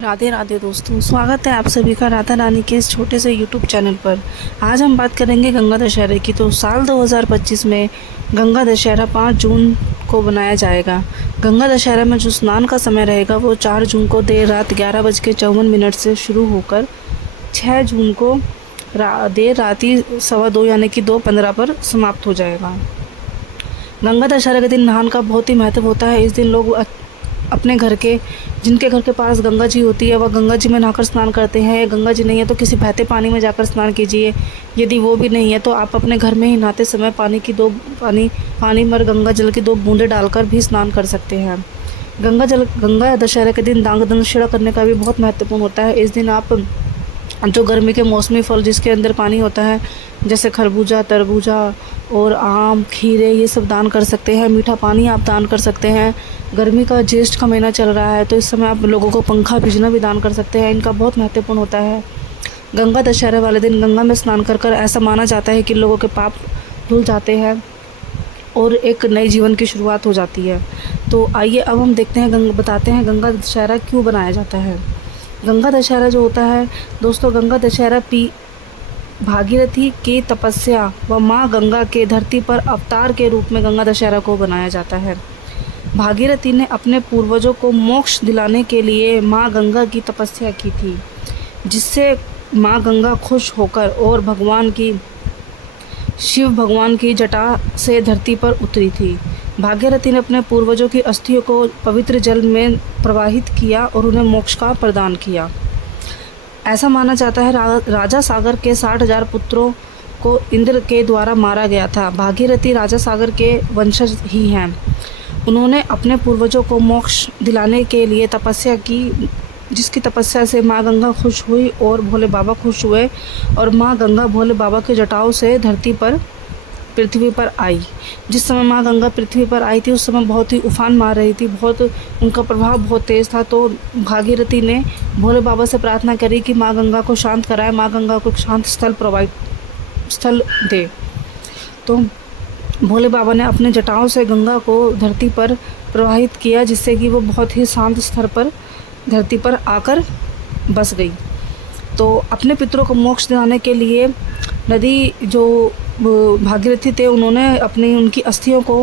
राधे राधे दोस्तों, स्वागत है आप सभी का राधा रानी के इस छोटे से यूट्यूब चैनल पर। आज हम बात करेंगे गंगा दशहरे की। तो साल 2025 में गंगा दशहरा 5 जून को बनाया जाएगा। गंगा दशहरा में जो स्नान का समय रहेगा वो 4 जून को देर रात 11:54 से शुरू होकर 6 जून को देर राति 2:15 यानी कि 2:15 पर समाप्त हो जाएगा। गंगा दशहरा के दिन नहान का बहुत ही महत्व होता है। इस दिन लोग अपने घर के जिनके घर के पास गंगा जी होती है वह गंगा जी में नहाकर स्नान करते हैं। गंगा जी नहीं है तो किसी बहते पानी में जाकर स्नान कीजिए। यदि वो भी नहीं है तो आप अपने घर में ही नहाते समय पानी में गंगा जल की 2 बूंदें डालकर भी स्नान कर सकते हैं। गंगा दशहरा के दिन दान दक्षिणा करने का भी बहुत महत्वपूर्ण होता है। इस दिन आप जो गर्मी के मौसमी फल जिसके अंदर पानी होता है, जैसे खरबूजा, तरबूजा और आम, खीरे, ये सब दान कर सकते हैं। मीठा पानी आप दान कर सकते हैं। गर्मी का ज्येष्ठ का महीना चल रहा है तो इस समय आप लोगों को पंखा भेजना भी दान कर सकते हैं। इनका बहुत महत्वपूर्ण होता है। गंगा दशहरे वाले दिन गंगा में स्नान कर ऐसा माना जाता है कि लोगों के पाप धुल जाते हैं और एक नए जीवन की शुरुआत हो जाती है। तो आइए अब हम देखते हैं, बताते हैं गंगा दशहरा क्यों बनाया जाता है। गंगा दशहरा जो होता है दोस्तों, गंगा दशहरा भागीरथी की तपस्या व माँ गंगा के धरती पर अवतार के रूप में गंगा दशहरा को बनाया जाता है। भागीरथी ने अपने पूर्वजों को मोक्ष दिलाने के लिए माँ गंगा की तपस्या की थी, जिससे माँ गंगा खुश होकर और शिव भगवान की जटा से धरती पर उतरी थी। भागीरथी ने अपने पूर्वजों की अस्थियों को पवित्र जल में प्रवाहित किया और उन्हें मोक्ष का प्रदान किया। ऐसा माना जाता है राजा सागर के 60,000 पुत्रों को इंद्र के द्वारा मारा गया था। भागीरथी राजा सागर के वंशज ही हैं। उन्होंने अपने पूर्वजों को मोक्ष दिलाने के लिए तपस्या की, जिसकी तपस्या से माँ गंगा खुश हुई और भोले बाबा खुश हुए और माँ गंगा भोले बाबा के जटाओं से पृथ्वी पर आई। जिस समय माँ गंगा पृथ्वी पर आई थी उस समय बहुत ही उफान मार रही थी, उनका प्रभाव बहुत तेज़ था। तो भागीरथी ने भोले बाबा से प्रार्थना करी कि माँ गंगा को शांत कराए, माँ गंगा को एक शांत स्थल दे। तो भोले बाबा ने अपने जटाओं से गंगा को धरती पर प्रवाहित किया, जिससे कि वो बहुत ही शांत स्तर पर धरती पर आकर बस गई। तो अपने पितरों को मोक्ष दिलाने के लिए नदी जो भागीरथी थे उन्होंने उनकी अस्थियों को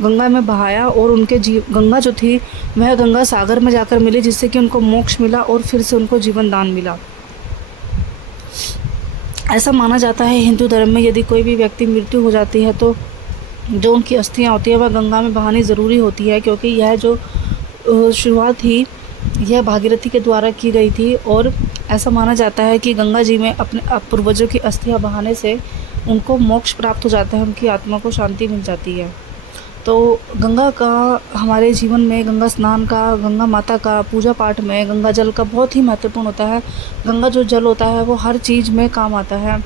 गंगा में बहाया और उनके गंगा जो थी वह गंगा सागर में जाकर मिली, जिससे कि उनको मोक्ष मिला और फिर से उनको जीवन दान मिला। ऐसा माना जाता है हिंदू धर्म में यदि कोई भी व्यक्ति मृत्यु हो जाती है तो जो उनकी अस्थियां होती है वह गंगा में बहानी ज़रूरी होती है, क्योंकि यह जो शुरुआत थी यह भागीरथी के द्वारा की गई थी। और ऐसा माना जाता है कि गंगा जी में अपने पूर्वजों की अस्थियां बहाने से उनको मोक्ष प्राप्त हो जाता है, उनकी आत्मा को शांति मिल जाती है। तो गंगा का हमारे जीवन में, गंगा स्नान का, गंगा माता का पूजा पाठ में गंगा जल का बहुत ही महत्वपूर्ण होता है। गंगा जो जल होता है वो हर चीज़ में काम आता है।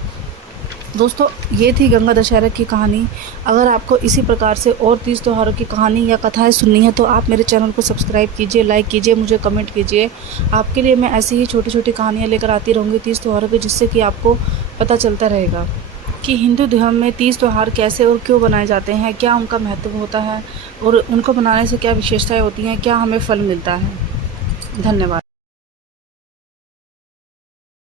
दोस्तों, ये थी गंगा दशहरा की कहानी। अगर आपको इसी प्रकार से और तीज त्योहारों की कहानी या कथाएं सुननी है तो आप मेरे चैनल को सब्सक्राइब कीजिए, लाइक कीजिए, मुझे कमेंट कीजिए। आपके लिए मैं ऐसी ही छोटी छोटी कहानियाँ लेकर आती रहूँगी तीज त्योहारों की, जिससे कि आपको पता चलता रहेगा कि हिंदू धर्म में तीज त्यौहार कैसे और क्यों बनाए जाते हैं, क्या उनका महत्व होता है और उनको बनाने से क्या विशेषताएं होती हैं, क्या हमें फल मिलता है। धन्यवाद।